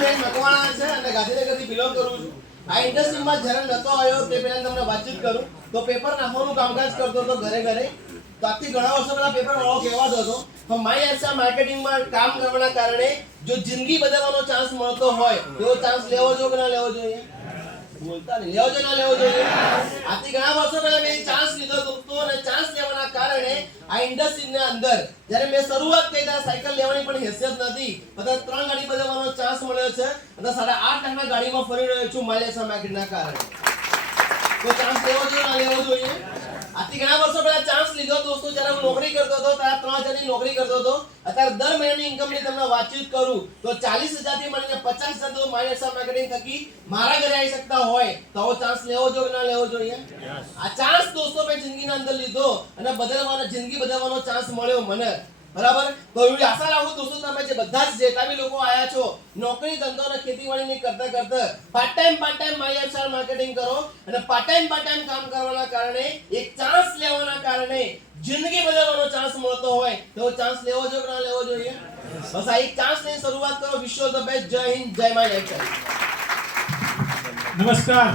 મેં મકવાણા છે અને ગાંધીનગરથી બિલોંગ કરું છું. આ ઇન્ડસ્ટ્રીમાં જ્યારે નતો આવ્યો તે પહેલા તમને વાતચીત કરું તો પેપર નાખવાનું કામકાજ કરતો હતો ઘરે ઘરે. તો આથી ઘણા વર્ષો પહેલા પેપર વાળો કહેવાતો હતો. પણ માય એપ્સા માર્કેટિંગમાં કામ કરવાના કારણે જો જિંદગી બદલવાનો ચાન્સ મળતો હોય તો ચાન્સ લેવો જોઈએ કે ના લેવો જોઈએ? બોલતા નહીં. લેવો જોઈએ ના લેવો જોઈએ? આથી ઘણા વર્ષો પહેલા મેં ચાન્સ લીધો દોસ્તો અને ચાન્સ લેવાના કારણે આ ઇન્ડસ્ટ્રીની અંદર જ્યારે મેં શરૂઆત કરી ત્યારે સાયકલ લેવાની પણ હેસિયત નથી. અત્યારે 3 ગાડી બદલવાનો ચાન્સ મળ્યો છે અને 8.5 લાખના ગાડીમાં ફરી રહ્યો છું માય એપ્સા માર્કેટિંગના કારણે. તો ચાન્સ લેવો જોઈએ ના લેવો જોઈએ? આથી ઘણા વર્ષો પહેલા ચાન્સ લીધો દોસ્તો જ્યારે હું નોકરી કરતો હતો ત્યારે 3000 ની નોકરી કરતો હતો. અત્યારે દર મહિનાની ઇન્કમની તમને વાતચીત કરું તો 40,000 થી મળીને 50,000 તો માય એપ્સા માર્કેટિંગ થકી મારા ઘરે આવી શકતા હોય તો આવો ચાન્સ લેવો જોઈએ કે ના લેવો જોઈએ? આ ચાન્સ દોસ્તો મેં જિંદગીના અંદર લીધો અને જિંદગી બદલવાનો ચાન્સ મળ્યો મને. બરાબર. તો એવી આશા રાખું દોસ્તો તમે જે બધા જ જેટલા બી લોકો આયા છો નોકરી ધંધો અને ખેતીવાડીની કરતા પાર્ટ ટાઈમ માય એપ્સા માર્કેટિંગ કરો અને પાર્ટ ટાઈમ કામ કરવાના કારણે એક ચાન્સ લેવાના કારણે જિંદગી બદલવાનો ચાન્સ મળતો હોય તો ચાન્સ લેવો જોઈએ કે ના લેવો જોઈએ? બસ આ એક ચાન્સ લઈને શરૂઆત કરો. Wish you the best. જય હિન્દ, જય માય એપ્સા. નમસ્કાર.